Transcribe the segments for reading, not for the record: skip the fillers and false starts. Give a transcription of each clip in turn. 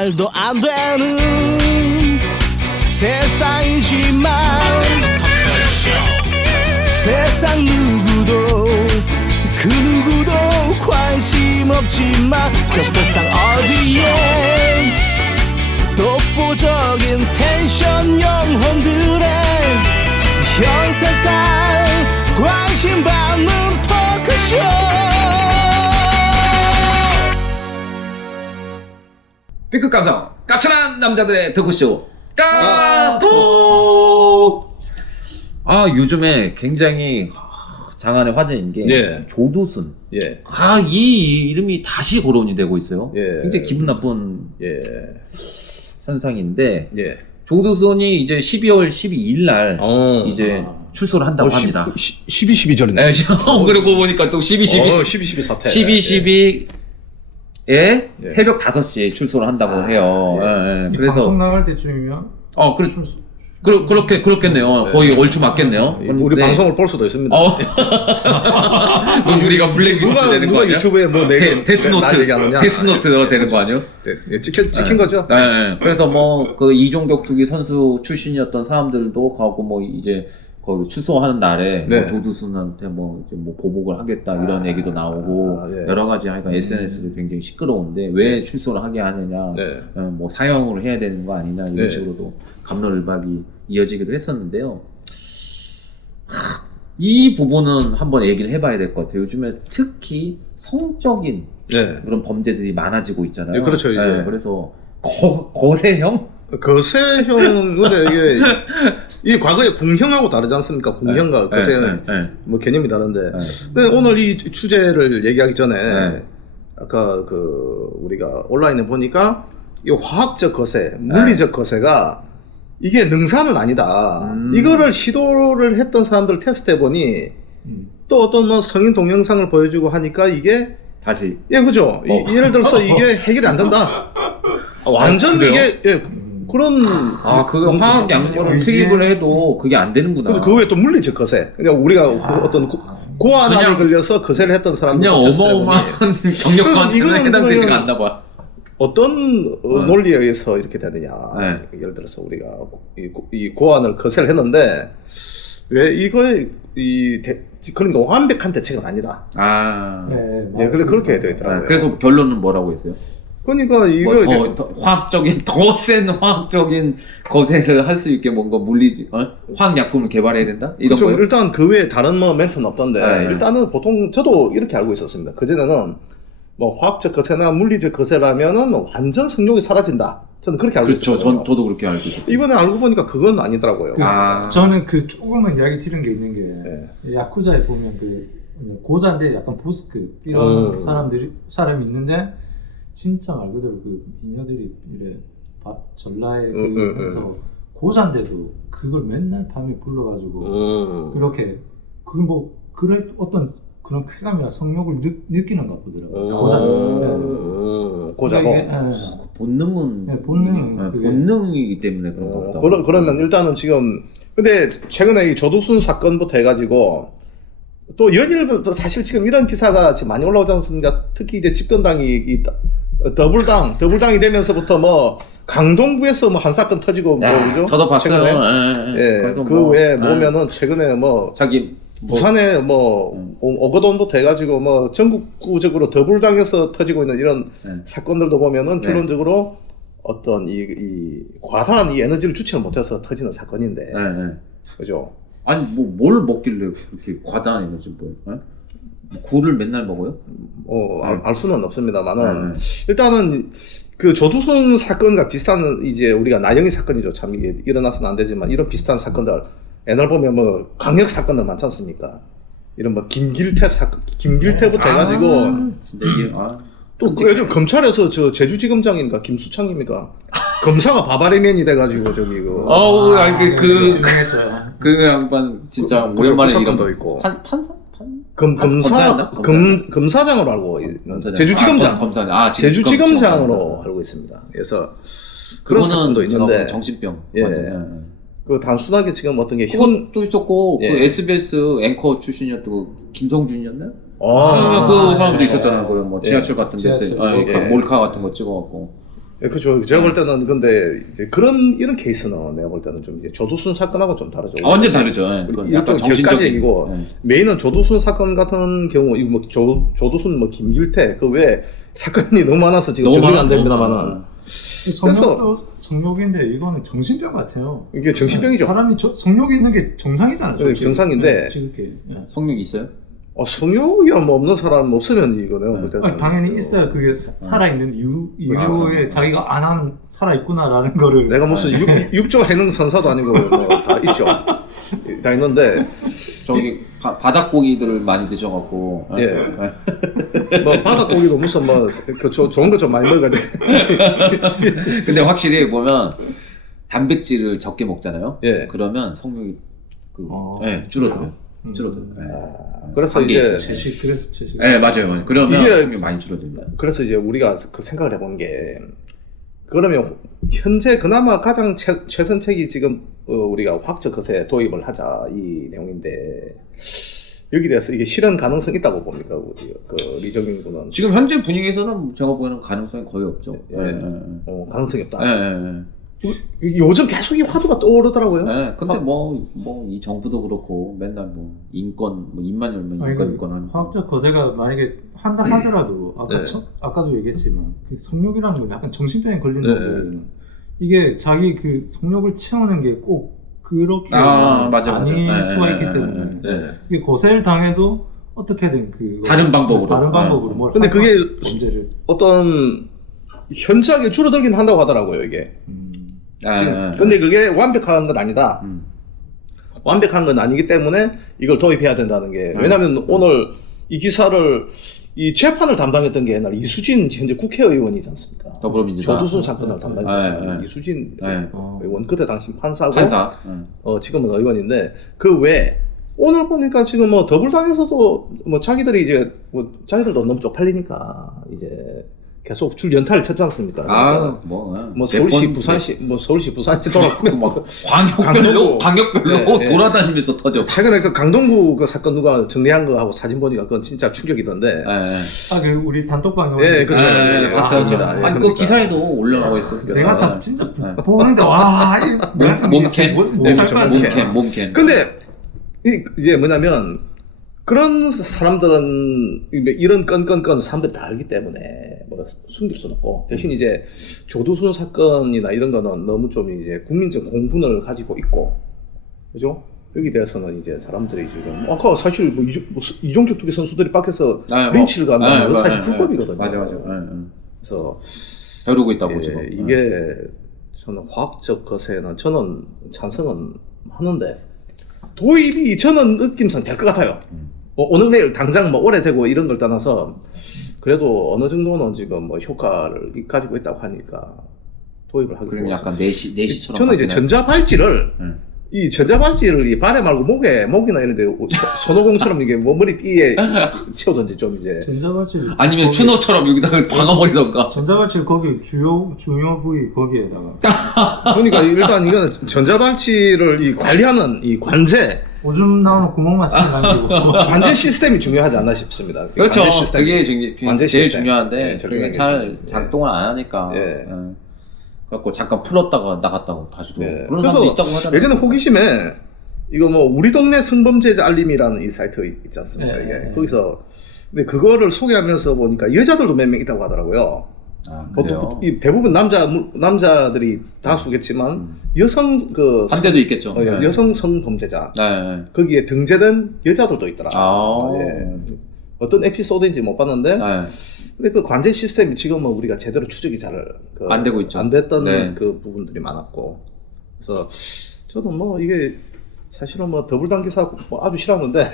말도 안 되는 세상이지만 세상 누구도 그 누구도 관심 없지만 저 세상 어디에 독보적인 텐션 영혼들의 현 세상 관심 받는 토크쇼. B급 감성 까칠한 남자들의 토크쇼 까톡. 요즘에 굉장히 장안의 화제인 게 예. 조두순. 예. 이 이름이 다시 거론이 되고 있어요. 예. 굉장히 기분 나쁜 예. 현상인데 예. 조두순이 이제 12월 12일 날 이제 출소를 한다고 합니다. 12.12절이네. 네, 그러고 보니까 또 12.12 12.12 사태. 12.12에 예. 새벽 5시에 출소를 한다고 해요. 예. 예, 이 그래서 방송 나갈 때쯤이면 그렇겠네요. 거의 얼추 맞겠네요. 우리 근데- 방송을 볼 수도 있습니다. 그럼 우리가 블랙리스트 되는 거 누가 아니야? 유튜브에 뭐 내가 날 데스노트 얘기하느냐? 데스노트 되는 거 아니에요? 네, 찍힌 거죠? 네. 그래서 뭐 그 이종격 투기 선수 출신이었던 사람들도 가고 뭐 이제 거기 출소하는 날에 네. 뭐 조두순한테 뭐 이제 뭐 보복을 하겠다 이런 얘기도 나오고 예. 여러 가지 하여간 SNS도 굉장히 시끄러운데 왜 출소를 하게 하느냐, 네. 뭐 사형을 해야 되는 거 아니냐 이런 네. 식으로도 갑론을박이 이어지기도 했었는데요. 이 부분은 한번 얘기를 해봐야 될 것 같아요. 요즘에 특히 성적인 네. 그런 범죄들이 많아지고 있잖아요. 네, 그렇죠, 이제. 그래서 거세형? 거세형 근데 이게 과거에 궁형하고 다르지 않습니까? 궁형과 거세형 뭐 개념이 다른데. 근데 오늘 이 주제를 얘기하기 전에 아까 그 우리가 온라인에 보니까 이 화학적 거세, 물리적 거세가 이게 능사는 아니다. 이거를 시도를 했던 사람들 테스트 해보니 또 어떤 뭐 성인 동영상을 보여주고 하니까 이게 다시 그죠? 예를 들어서 이게 해결이 안 된다. 완전 그래요? 이게 그런 그거 화학 약물을 투입을 해도 그게 안 되는구나. 그래서 그 외에 또 물리적 거세. 그러니까 우리가 어떤 고환암에 그냥- 걸려서 거세를 했던 사람들 그냥 어마어마한 정력과한테는 이거는 해당되지가 그냥- 않나 봐. 어떤 논리에 의해서 이렇게 되느냐. 예를 들어서 우리가 이 고환을 거세를 했는데 왜 이거에 그러니까 완벽한 대책은 아니다. 예, 그렇게 되어 있더라고요. 그래서 결론은 뭐라고 했어요? 그러니까 이거 뭐 더 화학적인 더 센 화학적인 거세를 할 수 있게 뭔가 화학 약품을 개발해야 된다? 이런 그렇죠. 거예요? 일단 그 외에 다른 뭐 멘트는 없던데 네. 일단은 보통 저도 이렇게 알고 있었습니다. 그전에는 뭐 화학적 거세나 물리적 거세라면은 완전 성욕이 사라진다. 저는 그렇게 알고 그렇죠. 있었거든요. 저도 그렇게 알고 있어요. 이번에 알고 보니까 그건 아니더라고요. 저는 그 조금만 이야기 드린 게 있는 게 야쿠자에 보면 그 고자인데 약간 보스크 이런 사람이 있는데 진짜 말 그대로 그 미녀들이 이래 전라에 해서 고자인데도 그걸 맨날 밤에 불러가지고 그렇게 그 뭐 그래 어떤 그런 쾌감이나 성욕을 느끼는가 보더라고요. 고자고. 본능은 본능이기 때문에 그런 것 같다. 그러면 일단은 지금 근데 최근에 이 조두순 사건부터 해가지고 또 연일부터 사실 지금 이런 기사가 지금 많이 올라오지 않습니까? 특히 이제 집권당이 이 더불당이 되면서부터 뭐 강동구에서 뭐 한 사건 터지고 뭐 그죠? 저도 봤어요. 그래서 그 외에 보면은 최근에 뭐 부산에 뭐 어거돈부터 해가지고 뭐 전국구적으로 더불당에서 터지고 있는 이런 사건들도 보면은 결론적으로 어떤 이 과다한 이 에너지를 주체를 못해서 터지는 사건인데, 그죠? 아니 뭘 먹길래 그렇게 과다한 에너지 굴을 맨날 먹어요? 알 수는 없습니다만은 일단은 그 조두순 사건과 비슷한 이제 우리가 나영희 사건이죠. 참 이게 일어나서는 안 되지만 이런 비슷한 사건들 옛날 보면 뭐 강력 사건들 많지 않습니까? 이런 뭐 김길태부터 해가지고 진짜 이게 또 요즘 검찰에서 저 제주지검장인가 김수창입니까? 검사가 바바리맨이 돼가지고 저기 그 양반 진짜 오랜만에 사건도 있고 판사? 검사장으로 알고 제주지검장 제주지검장으로 알고 있습니다. 그래서 그런 사건도 있는데 정신병. 그 단순하게 지금 어떤 게 그것도 있었고 그 SBS 앵커 출신이었던 그 김성준이었나요? 아, 그 사람도 있었잖아요. 그 뭐 지하철 같은 데서 몰카 같은 거 찍어갖고 예, 그렇죠. 제가 볼 때는 근데 이제 이런 케이스는 내가 볼 때는 좀 이제 조두순 사건하고 좀 다르죠. 완전 다르죠. 예. 그건 약간 일종 결까지 정신적인 얘기고 예. 메인은 조두순 사건 같은 경우 이거 뭐 조두순 뭐 김길태 그 외에 사건이 너무 많아서 지금 너무 정리가 안 많아, 됩니다만은 너무 많아. 성욕도 성욕인데 이거는 정신병 같아요. 이게 정신병이죠. 사람이 성욕이 있는 게 정상이잖아요. 네, 솔직히. 정상인데. 네, 지극히. 네. 성욕 있어요? 성욕이 뭐 없는 사람 없으면 이거 내가 볼 때는 아니, 당연히 있어야 그게 살아있는 그렇죠. 이유에 자기가 안 하면 살아있구나라는 거를 내가 무슨 육조 해능 선사도 아니고 뭐 다 있죠. 다 있는데 저기 바닥고기들을 많이 드셔갖고 예. 뭐 바닥고기도 무슨 뭐 좋은 거 좀 많이 먹어야 돼. 근데 확실히 보면 단백질을 적게 먹잖아요. 예. 그러면 성욕이 줄어들어요. 줄어들어요. 그래서 관계 이제 있어요. 채식. 네, 맞아요. 그러면 이게- 성욕이 많이 줄어듭니다. 그래서 이제 우리가 그 생각을 해본 게 그러면 현재 그나마 가장 최선책이 지금 우리가 화학적 거세 도입을 하자 이 내용인데 여기 대해서 이게 실현 가능성 있다고 봅니까 우리 그 리정민 군은 지금 현재 분위기에서는 제가 보기에는 가능성이 거의 없죠. 예. 예. 가능성이 없다. 예. 요즘 계속 이 화두가 떠오르더라고요. 예. 근데 이 정부도 그렇고 맨날 뭐 인권 뭐 입만 열면 아니, 인권 하는 화학적 거세가 만약에 한다 하더라도 아까도 얘기했지만 그 성욕이라는 건 약간 정신병에 걸리는 네. 거거든요. 이게 자기 그 성욕을 채우는 게 꼭 그렇게 맞아. 아닐 네, 수가 네, 있기 네, 때문에 네. 이게 거세를 당해도 어떻게든 그 다른 방법으로. 뭘 근데 그게 문제를 어떤 현저하게 줄어들긴 한다고 하더라고요 이게. 지금 근데 그게 완벽한 건 아니다. 완벽한 건 아니기 때문에 이걸 도입해야 된다는 게 왜냐하면 오늘 이 기사를 이 재판을 담당했던 게 옛날 이수진 현재 국회의원이지 않습니까? 더불어민주당 조두순 사건을 담당했던 사람이 이수진 네. 의원 그때 당시 판사고 판사. 지금은 의원인데 그 외에 오늘 보니까 지금 뭐 더불당에서도 뭐 자기들이 이제 뭐 자기들도 너무 쪽팔리니까 이제 계속 줄 연타를 쳤지 않습니까? 뭐 서울시, 부산시, 부산시 돌아가고 뭐 광역별로 네, 돌아다니면서 터져. 최근에 그 강동구 그 사건 누가 정리한 거 하고 사진 보니까 그건 진짜 충격이던데. 그 우리 단톡방에 예, 그렇죠. 맞습니다. 예, 아니 그 그러니까. 기사에도 올라가고 있었어요. 내가 다 진짜 보는데 와 몸캠. 근데 이제 뭐냐면 그런 사람들은 이런 건건건 사람들이 다 알기 때문에 뭐 숨길 수는 없고 대신 이제 조두순 사건이나 이런 거는 너무 좀 이제 국민적 공분을 가지고 있고 그죠? 여기 대해서는 이제 사람들이 지금 아까 사실 뭐 이종격 투기 선수들이 밖에서 린치를 간다는 건 사실 불법이거든요. 맞아. 그래서 벼르고 있다고 지금. 이게 저는 화학적 거세는 저는 찬성은 하는데 도입이 저는 느낌상 될 것 같아요. 오늘 내일 당장 뭐 오래되고 이런 걸 떠나서 그래도 어느 정도는 지금 뭐 효과를 가지고 있다고 하니까 도입을 하기로. 그럼 약간 내시처럼. 저는 이제 전자발찌를 이 전자발찌를 이 발에 말고 목이나 이런데 손오공처럼 이게 뭐 머리띠에 채우든지 좀 이제. 전자발찌 아니면 추노처럼 여기다가 박아버리던가. 전자발찌 거기 중요 부위 거기에다가. 그러니까 일단 이거는 전자발찌를 이 관리하는 이 관제. 오줌 나오는 구멍만 쓰는 남기고 관제 시스템이 중요하지 않나 싶습니다. 그렇죠. 관제 시스템. 그게 관제 제일 시스템. 중요한데 예, 제일 그게 중요한 잘 게. 작동을 안 하니까. 예. 그래갖고 잠깐 풀었다가 나갔다고 다시 또 예. 그런 그래서 사람도 있다고 하잖아요. 예전에 호기심에 이거 뭐 우리 동네 성범죄자 알림이라는 이 사이트 있지 않습니까? 이게 거기서 근데 그거를 소개하면서 보니까 여자들도 몇 명 있다고 하더라고요. 그래요? 이 대부분 남자들이 다수겠지만 여성 그 반대도 있겠죠. 여성 성범죄자 네. 거기에 등재된 여자들도 있더라. 예. 어떤 에피소드인지 못 봤는데 네. 근데 그 관제 시스템이 지금은 우리가 제대로 추적이 잘 안 되고 있죠. 안 됐던 네. 그 부분들이 많았고 그래서 저도 뭐 이게 사실은 뭐 더불당 기사 뭐 아주 싫었는데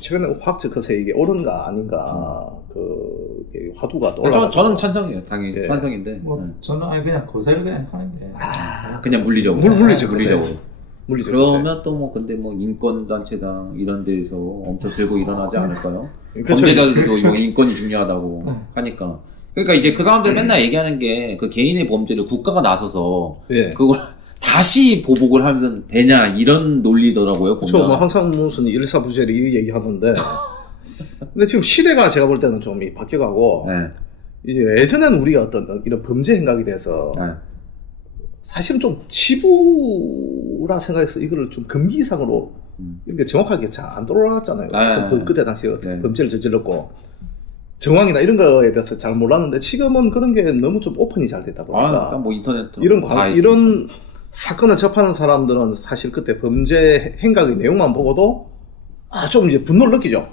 최근에 화학적 거세 이게 옳은가 아닌가 그 화두가 또 올라가. 저는 찬성이에요. 당연히 예. 찬성인데. 저는 아니 그냥 거세를 그냥 하는 게 그냥 물리적으로. 물리적으로. 그러면 또 뭐 근데 뭐 인권 단체당 이런 데에서 엄청 들고 일어나지 않을까요? 그렇죠. 범죄자들도 뭐 인권이 중요하다고 하니까. 그러니까 이제 그 사람들 맨날 얘기하는 게 그 개인의 범죄를 국가가 나서서 예. 그걸 다시 보복을 하면 되냐 이런 논리더라고요. 그렇죠. 보면. 뭐 항상 무슨 일사부재리 얘기하는데 근데 지금 시대가 제가 볼 때는 좀 바뀌어가고 네. 이제 예전에는 우리가 어떤 이런 범죄 행각에 대해서 사실은 좀 치부라 생각해서 이거를 좀 금기 이상으로 이렇게 정확하게 잘 안 돌아왔잖아요. 그때 당시에 어떻게 범죄를 저질렀고 정황이나 이런 거에 대해서 잘 몰랐는데 지금은 그런 게 너무 좀 오픈이 잘 됐다 보니까 뭐 인터넷 이런 사건을 접하는 사람들은 사실 그때 범죄 행각의 내용만 보고도 좀 이제 분노를 느끼죠.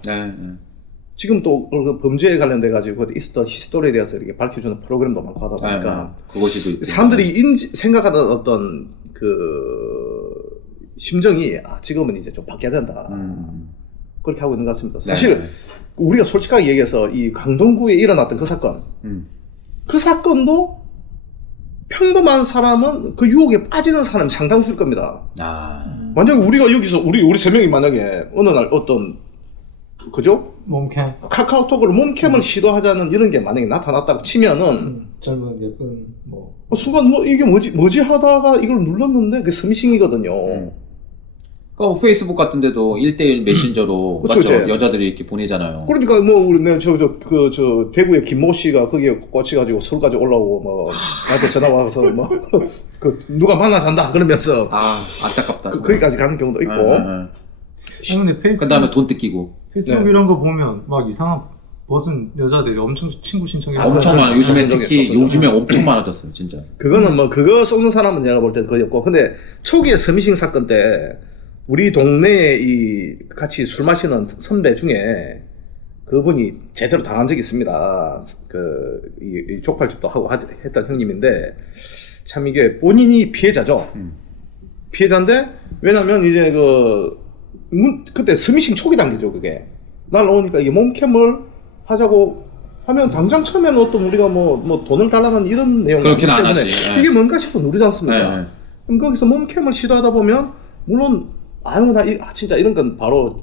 지금 또 범죄에 관련돼 가지고 있었던 히스토리에 대해서 이렇게 밝혀주는 프로그램도 많고 하다 보니까 그것이 사람들이 생각하는 어떤 그 심정이 지금은 이제 좀 바뀌어야 된다. 그렇게 하고 있는 것 같습니다. 사실 우리가 솔직하게 얘기해서 이 강동구에 일어났던 그 사건, 그 사건도 평범한 사람은 그 유혹에 빠지는 사람이 상당수일 겁니다. 만약에 우리가 여기서 우리 세 명이 만약에 어느 날 어떤 그죠? 몸캠 카카오톡으로 몸캠을 시도하자는 이런 게 만약에 나타났다고 치면은 젊은 예쁜 뭐 순간 이게 뭐지 하다가 이걸 눌렀는데 그게 스미싱이거든요. 그러니까 페이스북 같은 데도 1대1 메신저로 그쵸, 맞죠? 그쵸. 여자들이 이렇게 보내잖아요. 그러니까 뭐 우리 저 대구의 김모 씨가 거기에 꽂혀가지고 서울까지 올라오고 뭐 나한테 전화 와서 뭐 그 누가 만나 잔다 그러면서 안타깝다. 거기까지 가는 경우도 있고. 근데 페이스북 그다음에 돈 뜯기고. 페이스북 이런 거 보면 막 이상한 벗은 여자들이 엄청 친구 신청이 엄청 많아. 요즘에 특히 접속이. 요즘에 엄청 많아졌어요, 진짜. 그거는 뭐 그거 쏘는 사람은 내가 볼 때는 거의 없고, 근데 초기에 스미싱 사건 때 우리 동네에 이 같이 술 마시는 선배 중에 그분이 제대로 당한 적이 있습니다. 이 족발집도 하고 했던 형님인데 참 이게 본인이 피해자죠. 피해자인데 왜냐면 이제 그때 스미싱 초기 단계죠. 그게 날라오니까 이게 몸캠을 하자고 하면 당장 처음에는 어떤 우리가 뭐 돈을 달라는 이런 내용이 그렇긴 때문에 안 하지. 이게 뭔가 싶어 누르지 않습니까? 그럼 거기서 몸캠을 시도하다 보면 물론 진짜 이런 건 바로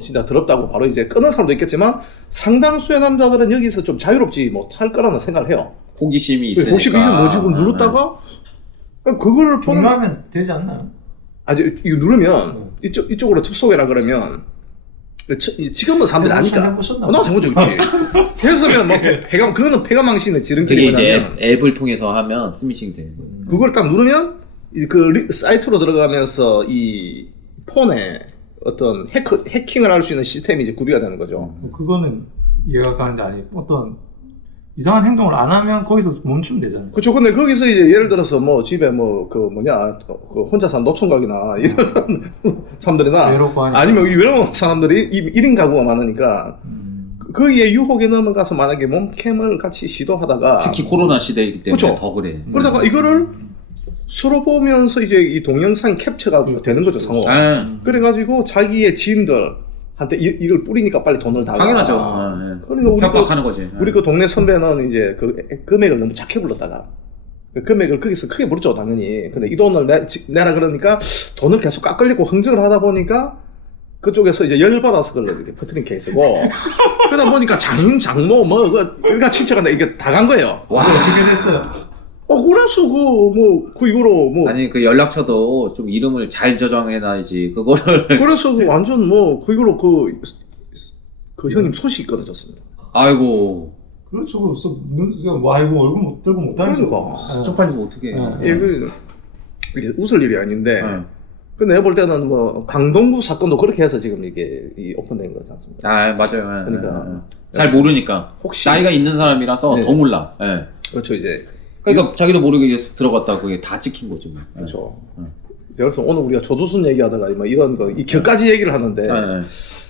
진짜 더럽다고 바로 이제 끊는 사람도 있겠지만 상당수의 남자들은 여기서 좀 자유롭지 못할 거라는 생각을 해요. 호기심이 있으니까. 혹시 이게 뭐지? 그럼 누르다가 그거를 종료하면 되지 않나요? 이거 누르면 이쪽으로 접속해라 그러면 지금은 사람들이 아니까 나 해본 적 있지. 했으면 뭐 그거는 폐가망신의 그게 지름길이 이제 뭐냐면 앱을 통해서 하면 스미싱 되는 거예요. 그걸 딱 누르면 사이트로 들어가면서 이 폰에 어떤 해킹을 할 수 있는 시스템이 이제 구비가 되는 거죠. 그거는 이해가 가는데 아니 어떤 이상한 행동을 안 하면 거기서 멈추면 되잖아요. 그렇죠. 근데 거기서 이제 예를 들어서 뭐 집에 뭐 혼자 산 노총각이나 이런 사람들이나 외롭고 하니까. 아니면 이 외로운 사람들이 1인 가구가 많으니까 거기에 유혹에 넘어가서 만약에 몸캠을 같이 시도하다가 특히 코로나 시대이기 때문에 그쵸. 더 그래. 그러다가 이거를 서로 보면서 이제 이 동영상이 캡처가 되는 거죠, 상호. 그래가지고 자기의 지인들한테 이걸 뿌리니까 빨리 돈을 달라. 당연하죠. 그러니까 협박하는 거지. 우리 그 동네 선배는 이제 그 금액을 너무 작게 불렀다가 그 금액을 거기서 크게 부르죠, 당연히. 근데 이 돈을 내라 그러니까 돈을 계속 깎으려고 흥정을 하다 보니까 그쪽에서 이제 열받아서 그걸 이렇게 퍼뜨린 케이스고 그러다 보니까 장인, 장모, 그러니까 친척한테 이게 다 간 거예요. 와, 어떻게 됐어요? 그래서 그 이후로 아니 그 연락처도 좀 이름을 잘 저장해놔야지 그거를. 그래서 완전 그 이후로 그 형님 소식이 끊어졌습니다. 아이고. 그렇죠. 그래서 아이고 얼굴 못 들고 못 다니죠. 그러니까. 쪽팔려서 어떻게? 이게 웃을 일이 아닌데. 근데 내가 볼 때는 강동구 사건도 그렇게 해서 지금 이게 오픈된 거지 않습니까? 맞아요. 그러니까 잘 모르니까. 혹시 나이가 있는 사람이라서 더 몰라. 그렇죠 이제. 그러니까 자기도 모르게 들어갔다 그게 다 찍힌 거죠. 그렇죠. 그래서 오늘 우리가 조두순 얘기하다가 뭐 이런 이 격까지 얘기를 하는데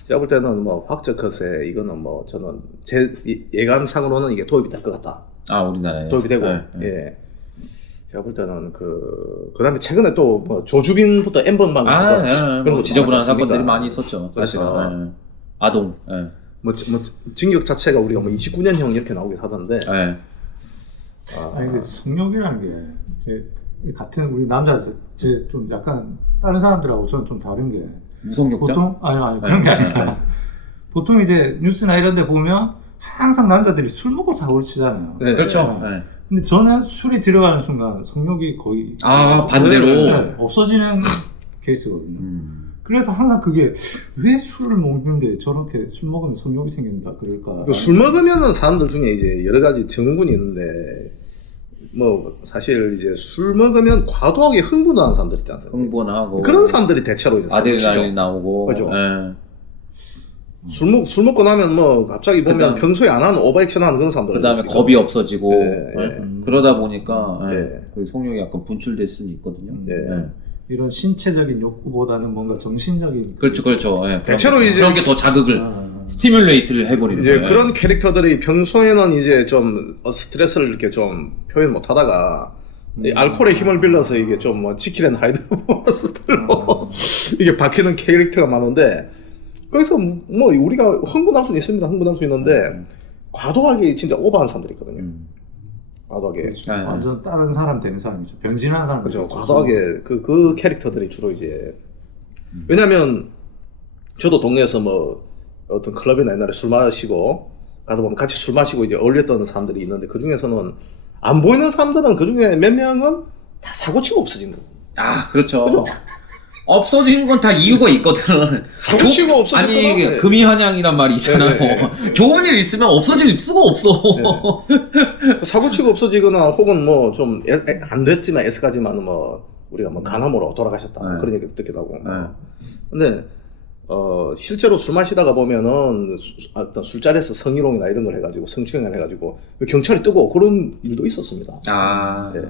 제가 볼 때는 확적 컷에 이거는 저는 제 예감상으로는 이게 도입이 될 것 같다. 우리나라에 도입이 되고 예. 제가 볼 때는 그다음에 최근에 또 조주빈부터 N번만 그런 거 지저분한 사건들이 많이 있었죠. 그래서 아동. 징역 자체가 우리가 29년형 이렇게 나오긴 하던데. 근데 성욕이라는 게 같은 우리 남자 제 좀 약간 다른 사람들하고 저는 좀 다른 게 무성욕자? 보통 아니 그런 게 아니라 보통 이제 뉴스나 이런 데 보면 항상 남자들이 술 먹고 사고를 치잖아요. 네, 그렇죠. 근데 저는 술이 들어가는 순간 성욕이 거의 반대로 없어지는 케이스거든요. 그래서 항상 그게 왜 술을 먹는데 저렇게 술 먹으면 성욕이 생긴다 그럴까? 술 먹으면은 사람들 중에 이제 여러 가지 증후군이 있는데 뭐 사실 이제 술 먹으면 과도하게 흥분하는 사람들 있지 않습니까? 흥분하고 그런 사람들이 대체로 이제 사고치죠. 아드레날린 나오고 그죠. 예. 술 먹고 나면 뭐 갑자기 보면 그다음- 평소에 안 하는 오버액션 하는 그런 사람들. 그다음에 겁이 없어지고 예, 예. 예. 그러다 보니까 예. 예. 그 속력이 약간 분출될 수는 있거든요. 예. 예. 이런 신체적인 욕구보다는 뭔가 정신적인 그렇죠, 그렇죠. 예. 대체로 이제 그런 게 더 자극을 아, 스티뮬레이트를 해버리는 이제 거예요. 그런 캐릭터들이 평소에는 이제 좀 스트레스를 이렇게 좀 표현 못 하다가 이 알코올의 힘을 빌려서 이게 좀 뭐 지킬 앤 하이드 스타일로 이게 박히는 캐릭터가 많은데 거기서 뭐 우리가 흥분할 수는 있습니다. 흥분할 수 있는데 과도하게 진짜 오버한 사람들이 있거든요. 과도하게. 그렇죠. 네. 완전 다른 사람 되는 사람이죠. 변신하는 사람. 그렇죠. 과도하게 그 캐릭터들이 주로 이제 왜냐면 저도 동네에서 뭐 어떤 클럽이나 옛날에 술 마시고 가다 보면 같이 술 마시고 이제 어울렸던 사람들이 있는데 그 중에서는 안 보이는 사람들은 그 중에 몇 명은 다 사고치고 없어진 거. 아, 그렇죠. 그죠? 없어진 건 다 이유가 있거든. 사고치고 없어졌거나. 아니 이게 네. 금이환영이란 말이 있잖아요. 네. 좋은 일 있으면 없어질 수가 없어. 사고치고 없어지거나 혹은 뭐 좀 안 됐지만 애쓰가지만 뭐 우리가 뭐 간암으로 돌아가셨다 네. 그런 얘기 듣기도 하고. 네. 근데 실제로 술 마시다가 보면은 어떤 술자리에서 성희롱이나 이런 걸 해가지고 성추행을 해가지고 경찰이 뜨고 그런 일도 있었습니다. 아, 네.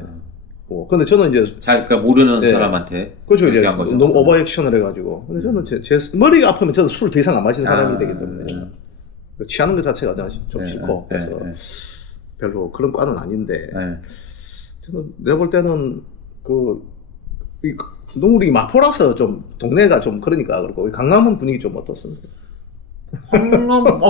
근데 저는 이제 잘 그러니까 모르는 네. 사람한테 그렇죠 이제 그렇게 한 거죠. 너무 오버액션을 해가지고. 근데 저는 제 머리가 아프면 저는 술을 더 이상 안 마시는 사람이 아, 되기 때문에 취하는 것 자체가 좀 네, 싫고 네, 그래서 네. 별로 그런 과는 아닌데. 네. 저는 내가 볼 때는 너무 우리 마포라서 좀 동네가 좀 그러니까 그렇고 강남은 분위기 좀 어떻습니까?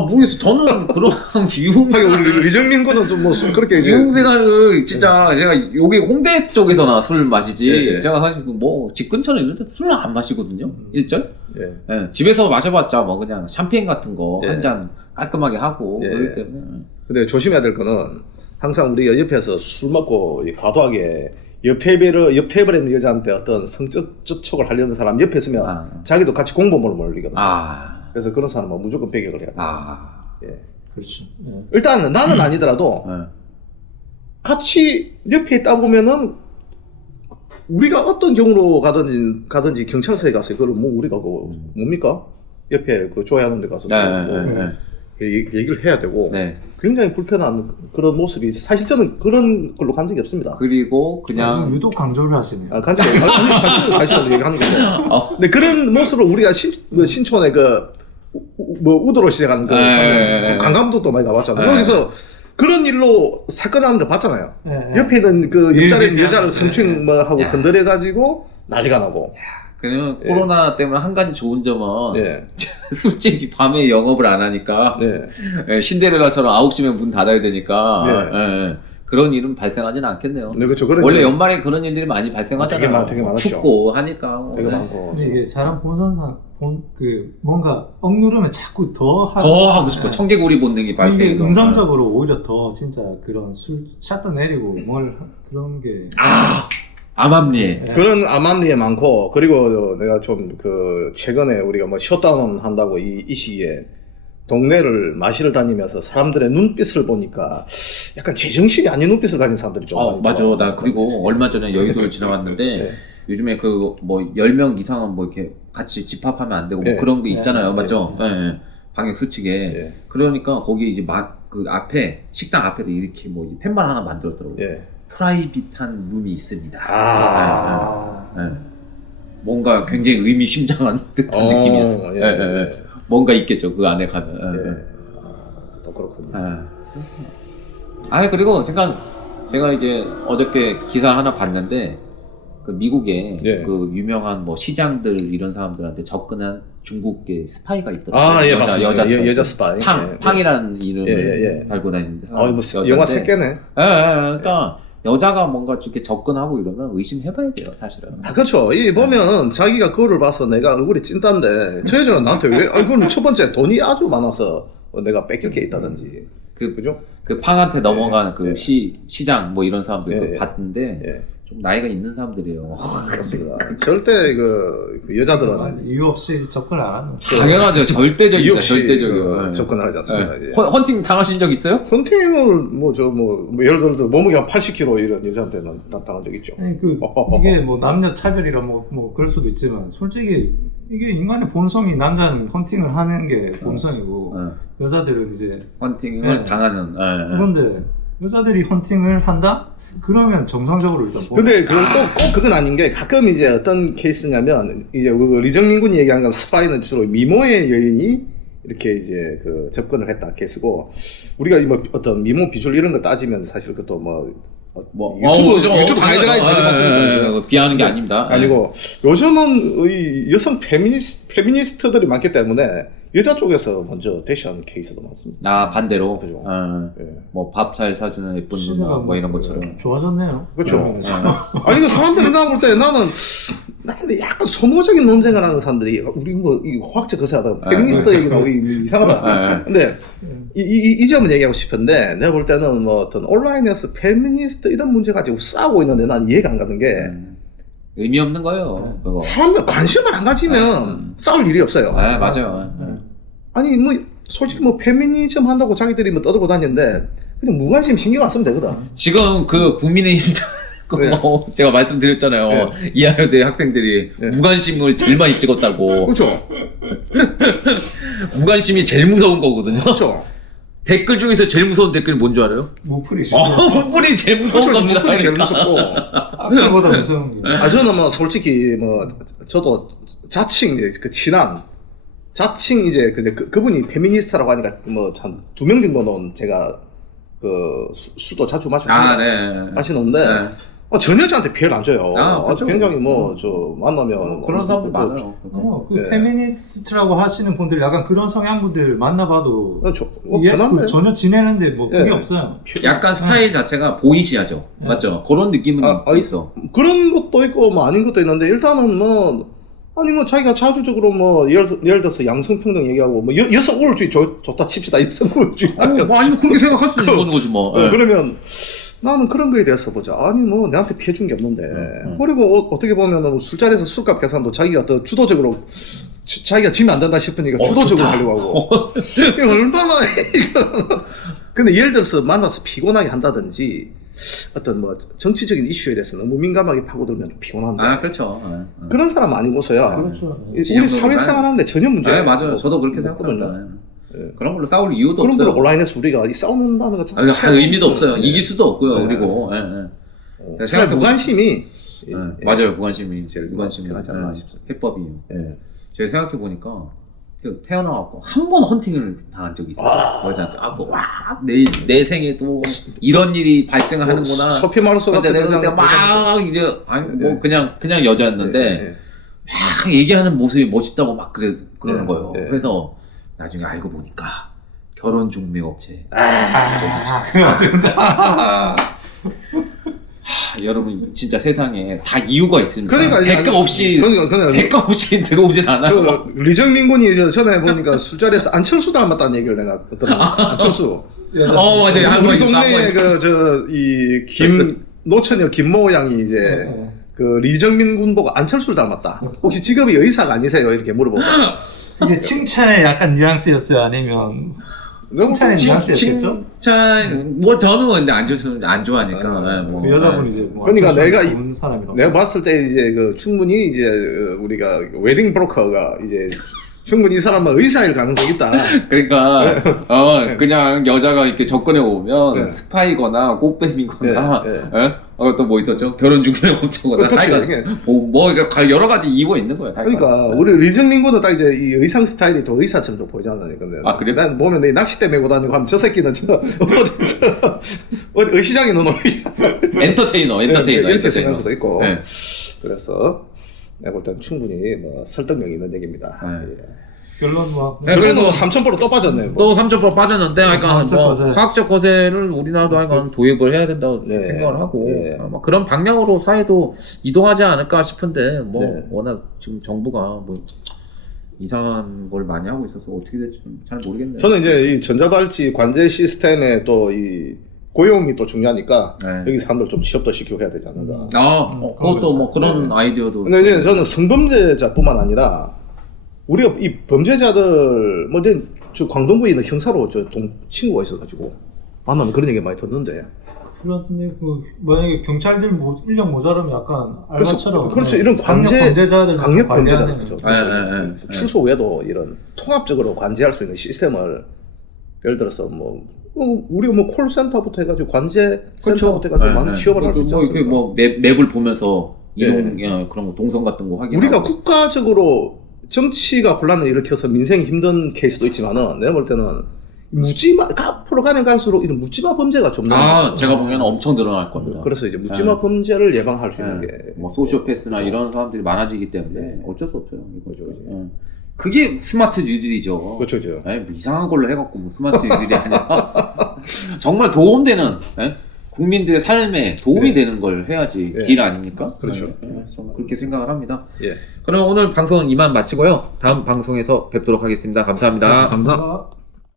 모르겠어. 저는 그런 하긴 우리 리정민 군은 좀 뭐 그렇게 이제 유흥생활을 진짜 제가 여기 홍대 쪽에서나 술 마시지. 네, 네. 제가 사실 뭐 집 근처는 이런 데 술을 안 마시거든요. 일절. 예. 예, 집에서 마셔봤자 뭐 그냥 샴페인 같은 거 예. 한 잔 깔끔하게 하고 예. 그렇기 때문에. 근데 조심해야 될 거는 항상 우리가 옆에서 술 먹고 과도하게 옆 테이블에 있는 여자한테 어떤 성적 접촉을 하려는 사람 옆에 있으면 아. 자기도 같이 공범으로 몰리거든요. 아. 그래서 그런 사람은 무조건 배격을 해야 돼. 아. 예. 그렇죠. 일단 나는 아니더라도 예. 같이 옆에 있다 보면은 우리가 어떤 경우로 가든지 경찰서에 가서 그걸 뭐 우리가 뭡니까? 옆에 조회하는 데 가서 네. 얘기를 해야 되고 네. 굉장히 불편한 그런 모습이 사실 저는 그런 걸로 간 적이 없습니다. 그리고 그냥 유독 강조를 하시네요. 간 적이 아니 사실은 얘기하는 거고. 어. 근데 그런 모습을 우리가 신촌에 우도로 시작하는 관광도 많이 가봤잖아요. 네. 거기서 그런 일로 사건 하는 거 봤잖아요. 네. 옆에 있는 그 옆자리에 있는 예, 여자를 네. 성추행 뭐 하고 야. 건드려가지고 난리가 나고. 그냥 예. 코로나 때문에 한 가지 좋은 점은 예. 솔직히 밤에 영업을 안 하니까 예. 예, 신데렐라처럼 9시면 문 닫아야 되니까 예. 예, 그런 일은 발생하지는 않겠네요. 네, 그렇죠. 그런 원래 일 연말에 그런 일들이 많이 발생하잖아요. 되게 많았죠. 춥고 하니까. 되게 예. 많고. 근데 이게 사람 본성상 뭔가 억누르면 자꾸 더 더 하고 싶어. 예. 청개구리 본능이 이게 발생해서. 음성적으로 오히려 더 진짜 그런 술 샷도 내리고 그런 게 암암리에. 예. 그런 암암리에 많고 그리고 내가 좀 최근에 우리가 뭐 셧다운 한다고 이 시기에 동네를 마시러 다니면서 사람들의 눈빛을 보니까 약간 제정신이 아닌 눈빛을 가진 사람들이 좀 많이 맞아. 있더라고요. 나 그리고 얼마 전에 여의도를 지나갔는데 네. 요즘에 그 뭐 10명 이상은 뭐 이렇게 같이 집합하면 안 되고 뭐 네. 그런 게 있잖아요. 네. 맞죠? 예, 예. 방역 수칙에. 예. 그러니까 거기 이제 그 앞에 식당 앞에도 이렇게 뭐 펜만 하나 만들었더라고요. 예. 프라이빗한 룸이 있습니다. 아. 예, 예. 뭔가 굉장히 의미심장한 듯한 느낌이었어. 예. 예, 예, 예. 뭔가 있겠죠. 그 안에 가면. 예, 예. 예. 또 그렇군요. 그리고 제가 이제 어저께 기사 하나 봤는데 그 미국에 예. 그 유명한 뭐 시장들 이런 사람들한테 접근한 중국계 스파이가 있더라고요. 아, 예, 맞습니다. 여자 스파이. 스파이. 팡이라는 이름을 예, 예. 달고 다니는데. 뭐 영화 새끼네. 예, 그러니까 여자가 뭔가 이렇게 접근하고 이러면 의심해봐야 돼요, 사실은. 그렇죠. 이 보면 자기가 그거를 봐서 내가 얼굴이 찐딴데 저 여자가 나한테 왜 얼굴은 첫 번째 돈이 아주 많아서 내가 뺏길 게 있다든지. 그죠? 그 팡한테 넘어간 그 예. 시장 뭐 이런 사람들 예. 봤는데 예. 좀 나이가 있는 사람들이에요. 그렇습니다. 절대 그 여자들은 이유 없이 접근 안 하는. 당연하죠. 이유 절대적이다. 없이 절대적이요. 그 접근을 하지 않습니다. 이제. 헌팅 당하신 적 있어요? 헌팅을 뭐 예를 들어 몸무게 한 80kg 이런 여자한테는 다 당한 적 있죠. 아니 이게 뭐 남녀 차별이라 뭐 그럴 수도 있지만 솔직히 이게 인간의 본성이 남자는 헌팅을 하는 게 본성이고 여자들은 이제 헌팅을 당하는. 그런데 여자들이 헌팅을 한다? 그러면 정상적으로 일단 근데 그건 꼭 그건 아닌 게 가끔 이제 어떤 케이스냐면 이제 리정민 군이 얘기한 건 스파이는 주로 미모의 여인이 이렇게 이제 그 접근을 했다 케이스고 우리가 뭐 어떤 미모 비주얼 이런 거 따지면 사실 그것도 유튜브 가이드라인 잘 봤으니까 비하는 게 아닙니다. 아니고 요즘은 이 여성 페미니스트들이 많기 때문에 여자 쪽에서 먼저 대시하는 케이스도 많습니다. 아 반대로. 그죠. 뭐 밥 잘 사주는 예쁜 누나 뭐 이런 것처럼. 좋아졌네요. 그렇죠. 아니 그 사람들이 나 볼 때 나는 약간 소모적인 논쟁을 하는 사람들이 우리 뭐 이 과학적 거세하다 페미니스트 얘기 나오고 이상하다. 근데 이 점은 얘기하고 싶은데 내가 볼 때는 뭐 어떤 온라인에서 페미니스트 이런 문제 가지고 싸우고 있는데 난 이해가 안 가는 게 의미 없는 거예요. 그거. 사람들 관심을 안 가지면 싸울 일이 없어요. 맞아요. 아니 뭐 솔직히 뭐 페미니즘 한다고 자기들이 뭐 떠들고 다니는데 그냥 무관심 신경 안 쓰면 되거든. 지금 그 국민의힘 제가 말씀드렸잖아요. 이하여대 학생들이 무관심을 제일 많이 찍었다고. 그렇죠. 무관심이 제일 무서운 거거든요. 그렇죠. 댓글 중에서 제일 무서운 댓글이 뭔 줄 알아요? 무풀이 무풀이 제일 무서운 겁니다. 무풀이 제일 무섭고. 악플보다 무서운 게. 저는 뭐 솔직히 뭐 저도 자칭 이제 그 친한 자칭 이제 그분이 페미니스트라고 하니까 뭐 한 2명 정도는 제가 그 술도 자주 마시는데 전 여자한테 피해를 안 줘요. 아주 굉장히 뭐 저 만나면 그런 사람들 많아요. 페미니스트라고 하시는 분들 약간 그런 성향분들 만나봐도 전혀 지내는데 뭐 그게 없어요. 약간 스타일 자체가 보이시하죠. 맞죠? 그런 느낌은 있어. 그런 것도 있고 뭐 아닌 것도 있는데 일단은 뭐 아니 뭐 자기가 자주적으로 뭐 예를 들어서 양성평등 얘기하고 뭐 여성 우월주의 좋다 칩시다. 여성 우월주의 뭐 아니 그렇게 생각할 수 있는 거지 뭐. 그러면 나는 그런 거에 대해서 보자. 아니 뭐 내한테 피해 준 게 없는데. 그리고 어떻게 보면은 술자리에서 술값 계산도 자기가 더 주도적으로 자기가 지면 안 된다 싶으니까 주도적으로 하려고 하고. 이거 얼마나 이거. 근데 예를 들어서 만나서 피곤하게 한다든지 어떤 뭐 정치적인 이슈에 대해서 너무 민감하게 파고들면 피곤한데. 그렇죠. 그런 사람 아니고서야. 그렇죠. 우리 사회생활 하는데 전혀 문제. 맞아요. 저도 그렇게 생각합니다. 그런 걸로 싸울 이유도 없어요. 그런 걸로 온라인에서 우리가 싸운다는 거 참. 의미도 없어요. 이길 수도 없고요. 그리고. 차라리 무관심이. 맞아요. 무관심이. 무관심이 하지 않나 싶습니다. 해법이에요. 제가 생각해 보니까 태어나갖고 한 번 헌팅을 당한 적이 있어요. 여자한테. 내 생에도 이런 일이 발생하는구나. 소피 마르소 같은 내가 막 이제 뭐 그냥 여자였는데 막 얘기하는 모습이 멋있다고 막 그러는 거예요. 그래서 나중에 알고 보니까 결혼 중매업체. 여러분 진짜 세상에 다 이유가 있습니다. 그러니까 대가 없이 들어오진 않아요. 리정민 군이 전에 보니까 술자리에서 안철수 닮았다는 얘기를 내가 안철수. 맞아요. 우리 동네에 노처녀 김모 양이 이제 그 리정민 군 보고 안철수를 닮았다. 혹시 직업이 의사가 아니세요? 이렇게 물어보고. 이게 칭찬의 약간 뉘앙스였어요, 아니면 칭찬의 뉘앙스였겠죠? 뭐 저는 근데 안철수는 안 좋아하니까. 그 여자분이 이제 뭐 그러니까 내가 사람이라고. 봤을 때 이제 그 충분히 이제 우리가 웨딩 브로커가 이제 충분히 이 사람은 의사일 가능성이 있다. 그러니까 그냥 여자가 이렇게 접근해 오면 스파이거나 꽃뱀이거나 또 뭐 있었죠? 결혼 중매업체거나 뭐 여러 가지 이유가 있는 거예요. 그러니까 우리 리정민 군은 딱 이제 이 의상 스타일이 또 의사처럼 또 보이잖아요. 근데 그래? 난 보면 내 낚싯대 메고 다니고 하면 저 새끼는 어디 의시장에 넣어놓은 엔터테이너 이렇게 생각할 수도 있고. 그래서 내가 볼 때는 충분히 뭐 설득력이 있는 얘기입니다. 결론 뭐. 그래서 3,000%또 빠졌네요. 또 3,000% 빠졌는데, 화학적 거세를 우리나라도 하여간 도입을 해야 된다고 생각을 하고, 아마 그런 방향으로 사회도 이동하지 않을까 싶은데, 워낙 지금 정부가 뭐 이상한 걸 많이 하고 있어서 어떻게 될지 잘 모르겠네요. 저는 이제 이 전자발찌 관제 시스템에 또 이 고용이 또 중요하니까 네. 여기 사람들 좀 취업도 시키고 해야 되지 않는가. 그것도 뭐 그런 네. 아이디어도. 근데 이제 저는 성범죄자뿐만 아니라 우리가 이 범죄자들 뭐 이제 저 광동구에 있는 형사로 저 친구가 있어가지고 만나면 그런 얘기 많이 듣는데. 그런데 그 만약에 경찰들 인력 모자라면 약간 알바처럼 그렇죠. 이런 강력 범죄자들 강력 관리하는 범죄자들 네. 출소 외에도 이런 통합적으로 관제할 수 있는 시스템을 예를 들어서 뭐 우리가 뭐 콜센터부터 해가지고 관제센터부터 해가지고 많은 취업을 할 수 있지 않습니까? 뭐 맵을 보면서 이동 그런 거 동선 같은 거 확인. 우리가 국가적으로 정치가 혼란을 일으켜서 민생이 힘든 케이스도 있지만은 내가 볼 때는 묻지마 앞으로 가면 갈수록 이런 묻지마 범죄가 좀 제가 보면 엄청 늘어날 겁니다. 그래서 이제 묻지마 범죄를 예방할 수 있는 게 뭐 소시오패스나 그렇죠. 이런 사람들이 많아지기 때문에 어쩔 수 없어요. 이거죠. 그게 스마트 뉴딜이죠. 그렇죠. 뭐 이상한 걸로 해갖고 뭐 스마트 뉴딜이 아니라 정말 도움되는 국민들의 삶에 도움이 되는 걸 해야지 길 아닙니까? 그렇죠. 저는 그렇게 생각을 합니다. 예. 그럼 오늘 방송은 이만 마치고요. 다음 방송에서 뵙도록 하겠습니다. 감사합니다. 감사합니다.